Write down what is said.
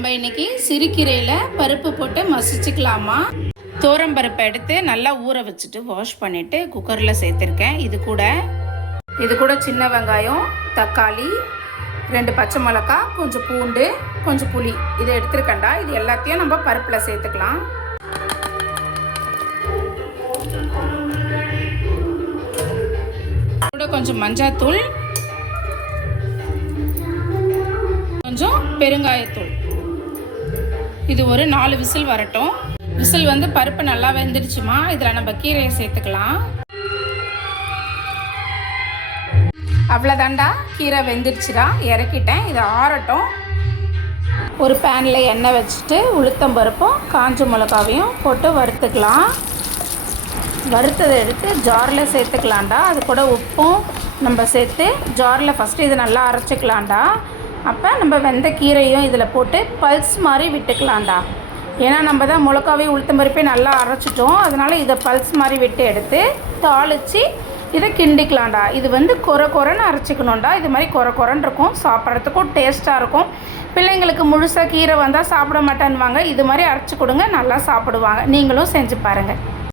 நம்ம இன்னைக்கு சிறுகீரையில் பருப்பு போட்டு மசிச்சுக்கலாமா. பருப்பை எடுத்து நல்லா ஊற வச்சுட்டு வாஷ் பண்ணிவிட்டு குக்கரில் சேர்த்துருக்கேன். இது கூட சின்ன வெங்காயம், தக்காளி, 2 பச்சை மிளகாய், கொஞ்சம் பூண்டு, கொஞ்சம் புளி இதை எடுத்துருக்கேன்டா. இது எல்லாத்தையும் நம்ம பருப்பில் சேர்த்துக்கலாம். கூட கொஞ்சம் மஞ்சள்தூள், கொஞ்சம் பெருங்காயத்தூள். இது ஒரு 4 விசில் வரட்டும். விசில் பருப்பு நல்லா வெந்துடுச்சுமா. இதில் நம்ம கீரையை சேர்த்துக்கலாம். அவ்வளோதாண்டா, கீரை வெந்துடுச்சுடா. இறக்கிட்டேன். இதை ஆறட்டும். ஒரு பேனில் எண்ணெய் வச்சுட்டு உளுத்தம் பருப்பும் காஞ்ச மிளகாவையும் போட்டு வறுத்துக்கலாம். வறுத்ததை எடுத்து ஜாரில் சேர்த்துக்கலாம்டா. அது கூட உப்பும் நம்ம சேர்த்து ஜாரில் ஃபஸ்ட்டு இது நல்லா அரைச்சிக்கலாம்டா. அப்போ நம்ம வெந்த கீரையும் இதில் போட்டு பல்ஸ் மாதிரி விட்டுக்கலாம்டா. ஏன்னா நம்ம தான் மிளகாவையும் உளுத்தம் பருப்பையும் நல்லா அரைச்சிட்டோம். அதனால் இதை பல்ஸ் மாதிரி விட்டு எடுத்து தாளித்து இதை கிண்டிக்கலாம்டா. இது கொரன்னு அரைச்சிக்கணும்டா. இது மாதிரி கொரன்னு இருக்கும். சாப்பிட்றதுக்கும் டேஸ்ட்டாக இருக்கும். பிள்ளைங்களுக்கு முழுசாக கீரை வந்தால் சாப்பிட மாட்டேன்னுவாங்க. இது மாதிரி அரைச்சி கொடுங்க, நல்லா சாப்பிடுவாங்க. நீங்களும் செஞ்சு பாருங்கள்.